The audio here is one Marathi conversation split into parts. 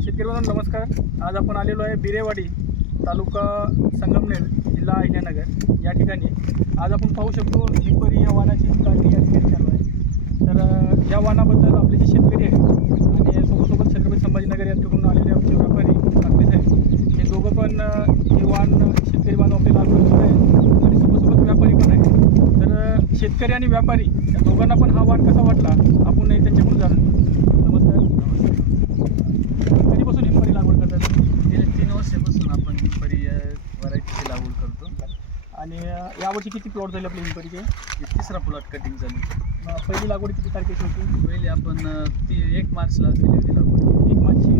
शेतकरी बंधू नमस्कार. आज आपण आलेलो आहे बिरेवाडी, तालुका संगमनेर, जिल्हा अहिल्यानगर या ठिकाणी. आज आपण पाहू शकतो हिंपरी या वाहनाची काढणी या ठिकाणी चालू आहे. तर या वाहनाबद्दल आपले जे शेतकरी आहेत आणि सोबत छत्रपती संभाजीनगर या ठिकाणून आलेले आमचे व्यापारी ठाकरे साहेब, हे दोघं पण हे वाहन शेतकरी बांधव आपले लागवड करत आहेत आणि सोबत व्यापारी पण आहे. तर शेतकरी आणि व्यापारी या दोघांना पण हा वाहन कसा वाटला आपण त्यांच्याकडून जाणून घेऊ. कधीपासून हिंपरी लागवड करतात? गेल्या 3 वर्षापासून आपण हिंपरी व्हरायटीची लागवड करतो. आणि यावर्षी किती प्लॉट झाले आपले हिंपरीचे? ही तिसरा प्लॉट कटिंग झाली. पहिली लागवड किती तारखेची होती? पहिली आपण 1 मार्चला केली होती लागवड. 1 मार्चची.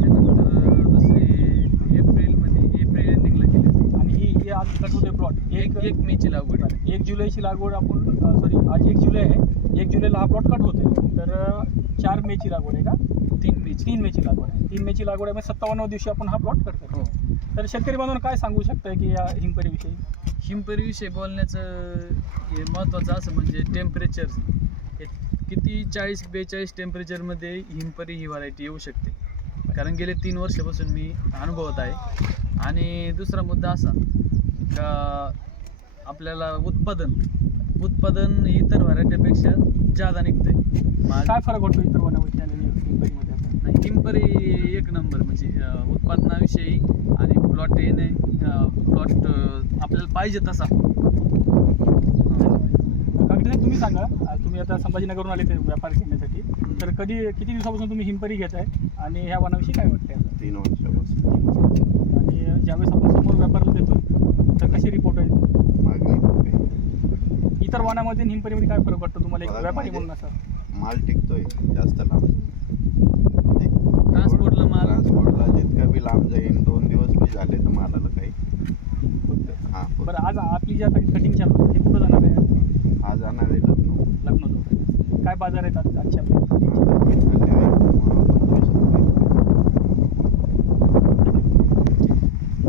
त्यानंतर दुसरी एप्रिल एंडिंगला केली होती. आणि ही आज कट होते प्लॉट 1 मेची लागवड. 1 जुलैची लागवड आपण आज 1 जुलै आहे. 1 जुलैला हा प्लॉट कट होते. तर 4 मेची लागवड आहे का? 3 मेची लागवड आहे. 3 मेची लागवड आहे. 57व्या दिवशी आपण हा प्लॉट कट करतो. तर शेतकरी बांधवांना काय सांगू शकताय की या हिंपरीविषयी? हिंपरीविषयी बोलण्याचं हे महत्त्वाचं असं म्हणजे टेम्परेचर हे किती 40-42 टेम्परेचरमध्ये हिंपरी ही व्हरायटी येऊ शकते. कारण गेले 3 वर्षापासून मी अनुभवत आहे. आणि दुसरा मुद्दा असा का आपल्याला उत्पादन इतर व्हरायटीपेक्षा जादा निघतंय. काय फरक वाटतो इतर वनावरती आणि हिंपरीमध्ये? हिंपरी एक नंबर म्हणजे उत्पादनाविषयी आणि प्लॉट येणे प्लॉट आपल्याला पाहिजे तसा. काकडे तुम्ही सांगा, तुम्ही आता संभाजीनगरहून आले ते व्यापार करण्यासाठी, तर किती दिवसापासून तुम्ही हिंपरी घेत आहे आणि ह्या वनाविषयी काय वाटते? 3 वर्षापासून. आणि ज्यावेळेस आपण समोर व्यापाराला देतो तर कसे रिपोर्ट आहेत? मागणी खूप आहे. इतर वाहनामध्ये आणि हिंपरीमध्ये काय फरक वाटतो तुम्हाला एक फरक व्यापारी म्हणजे म्हणून? असं माल टिकतोय जास्त लांब. ट्रान्सपोर्टला जितका बी लांब जाईल 2 दिवस बी झाले तर मालाला काही. हां बरं, आज आपली जी आता कटिंग चालू आहे हे कुठं जाणार आहे? हा जाणार आहे लग्न. लखनौ. काय बाजार आहेत आजच्या आपले?